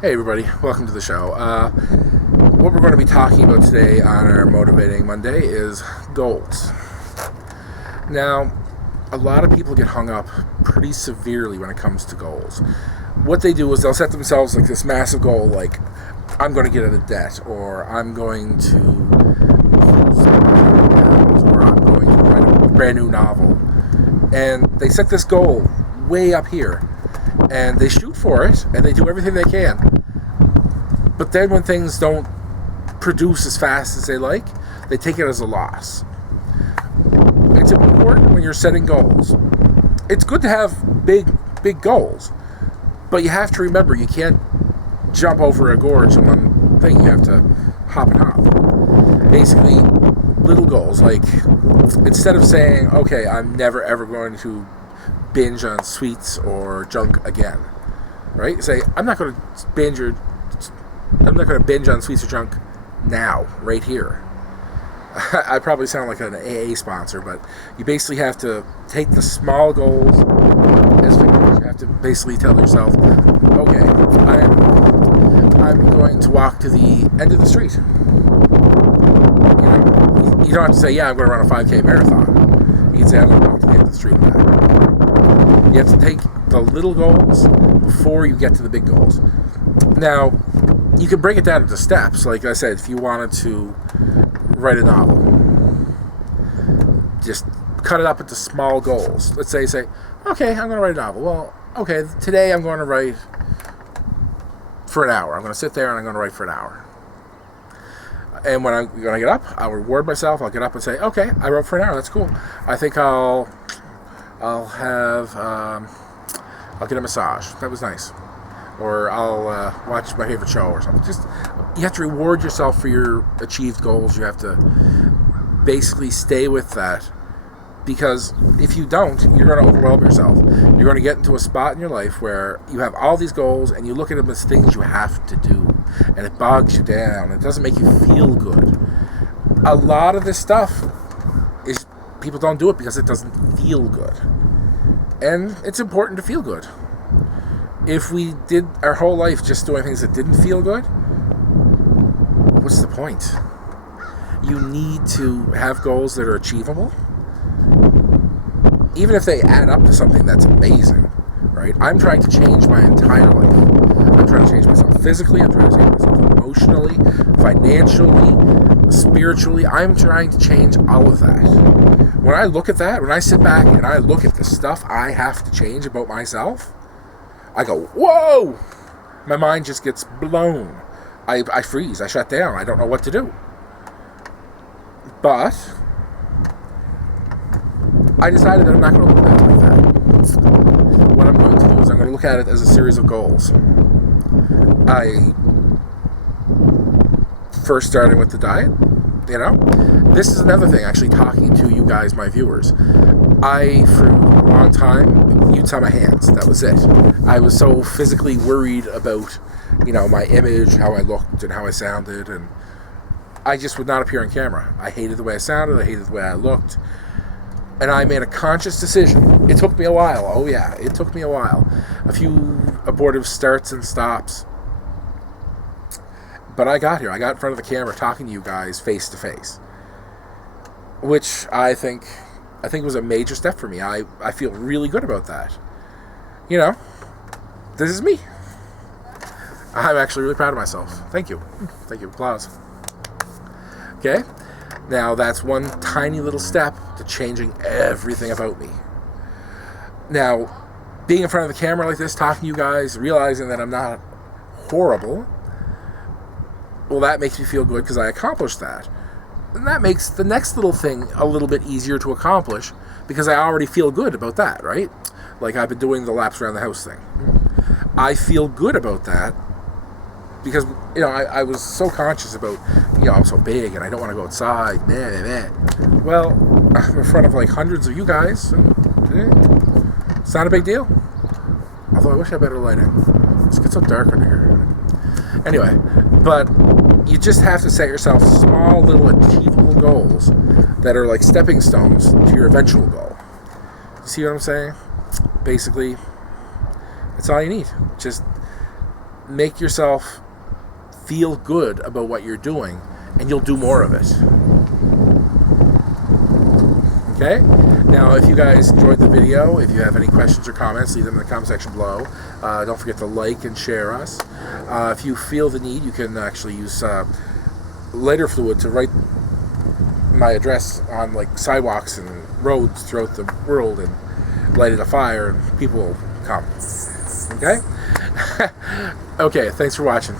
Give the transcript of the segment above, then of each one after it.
Hey everybody, welcome to the show. What we're going to be talking about today on our Motivating Monday is goals. Now, a lot of people get hung up pretty severely when it comes to goals. What they do is they'll set themselves like this massive goal, like I'm going to get out of debt, or I'm going to lose 100 pounds, or I'm going to write a brand new novel. And they set this goal way up here, and they shoot for it, and they do everything they can. But then when things don't produce as fast as they like, they take it as a loss. It's important when you're setting goals. It's good to have big goals, but you have to remember you can't jump over a gorge in one thing. You have to hop and hop. Basically, little goals, like instead of saying, okay, I'm never ever going to binge on sweets or junk again, right? Say, I'm not going to binge on sweets or junk now, right here. I probably sound like an AA sponsor, but you basically have to take the small goals as figures. You have to basically tell yourself, okay, I'm going to walk to the end of the street. You don't have to say, yeah, I'm going to run a 5K marathon. You can say, I'm going to walk to the end of the street and back. You have to take the little goals before you get to the big goals. Now, you can break it down into steps. Like I said, if you wanted to write a novel, just cut it up into small goals. Let's say, okay, I'm going to write a novel. Well, okay, today I'm going to write for an hour. I'm going to sit there and I'm going to write for an hour. And when I get up, I'll reward myself. I'll get up and say, okay, I wrote for an hour. That's cool. I think I'll get a massage. That was nice. Or I'll watch my favorite show or something. Just, you have to reward yourself for your achieved goals. You have to basically stay with that, because if you don't, you're going to overwhelm yourself. You're going to get into a spot in your life where you have all these goals and you look at them as things you have to do, and it bogs you down. It doesn't make you feel good. A lot of this stuff is people don't do it because it doesn't feel good, and it's important to feel good. If we did our whole life just doing things that didn't feel good, what's the point? You need to have goals that are achievable, even if they add up to something that's amazing, right? I'm trying to change my entire life. I'm trying to change myself physically. I'm trying to change myself emotionally, financially, spiritually. I'm trying to change all of that. When I look at that, when I sit back and I look at the stuff I have to change about myself, I go, whoa! My mind just gets blown. I freeze. I shut down. I don't know what to do. But I decided that I'm not going to look at it like that. What I'm going to do is I'm going to look at it as a series of goals. I first started with the diet. This is another thing, actually, talking to you guys, my viewers. For a long time, you'd saw my hands. That was it. I was so physically worried about, my image, how I looked and how I sounded, and I just would not appear on camera. I hated the way I sounded. I hated the way I looked. And I made a conscious decision. It took me a while. Oh, yeah, it took me a while. A few abortive starts and stops. But I got here. I got in front of the camera talking to you guys face to face, which I think was a major step for me. I feel really good about that. This is me. I'm actually really proud of myself. Thank you. Thank you. Applause. Okay? Now, that's one tiny little step to changing everything about me. Now, being in front of the camera like this, talking to you guys, realizing that I'm not horrible, well, that makes me feel good because I accomplished that. And that makes the next little thing a little bit easier to accomplish because I already feel good about that, right? Like I've been doing the laps around the house thing. I feel good about that because, I was so conscious about, I'm so big and I don't want to go outside. Well, I'm in front of like hundreds of you guys. It's not a big deal. Although I wish I had better lighting. It's get so dark in here. Anyway, but you just have to set yourself small, little, achievable goals that are like stepping stones to your eventual goal. You see what I'm saying? Basically, that's all you need. Just make yourself feel good about what you're doing, and you'll do more of it. Okay? Now, if you guys enjoyed the video, if you have any questions or comments, leave them in the comment section below. Don't forget to like and share us. If you feel the need, you can actually use lighter fluid to write my address on like sidewalks and roads throughout the world and light it a fire, and people will come. Okay? Okay, thanks for watching.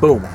Boom.